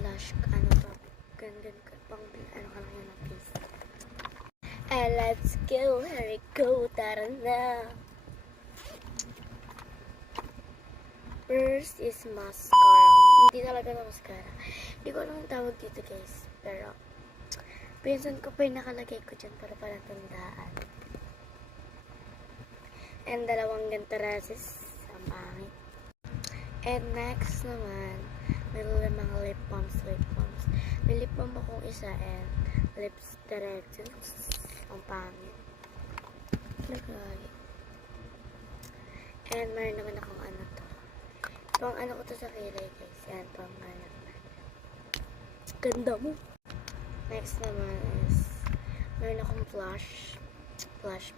blush, ganun pang, ano ka lang yan, please. And let's go, here we go, tara na. First is mascara. Hindi talaga na mascara. Hindi ko alam ang tawag dito, guys. Pero, pinsan ko pa yung nakalagay ko dyan para palatandaan. And dalawang gantarazes. Ang pangit. And next naman, meron mga lip balms. May lip balm akong isa and lips directions. Ang pangit. Lagay. And meron naman akong ano to. Pang ano ko to sa kilay, guys. Yan, pang ano. Ganda mo. Next naman is, meron akong blush. Blush.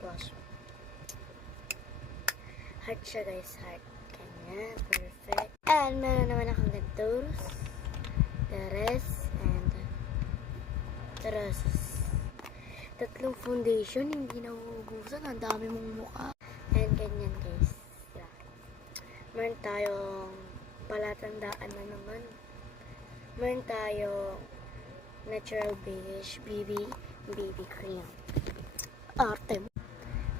Heart siya, guys. Heart. Ganyan. Perfect. And meron naman akong gantos. Teres. And Teresus. Tatlong foundation. Hindi nauugusan. Ang dami mong mukha. And ganyan, guys. Meron tayong palatandaan na naman. Meron tayong natural beige BB cream. Arte mo.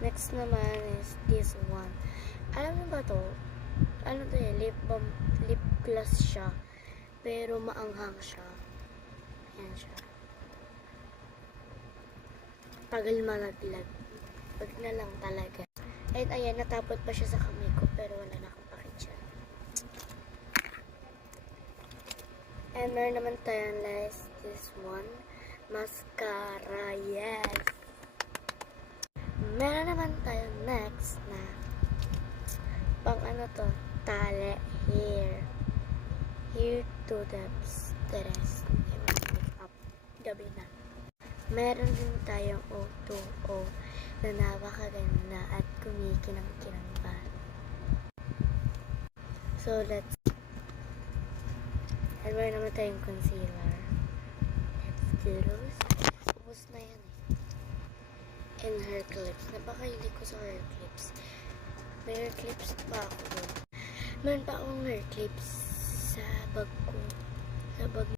Next naman is this one. Alam mo ba to? Ano to eh? Lip gloss siya. Pero maanghang siya. Ayan siya. Tagal malaglag. Pag na lang talaga. And ayan, natapot pa siya sa kamay ko. Pero wala na akong pakit siya. And meron naman tayong last, this one. Mascara, yes. Meron naman tayong next na pang ano to, tale, hair. Hair to the rest. Makeup. Gabi na. Meron din tayong O2O na napakaganda at kumikinang-kinang pa. So, let's... And meron naman tayong concealer. Let's do those. Ubus na yan eh. And hair clips. Napakahilig ko sa hair clips. May hair clips pa ako doon. Meron pa akong hair clips sa bag ko. Sa bag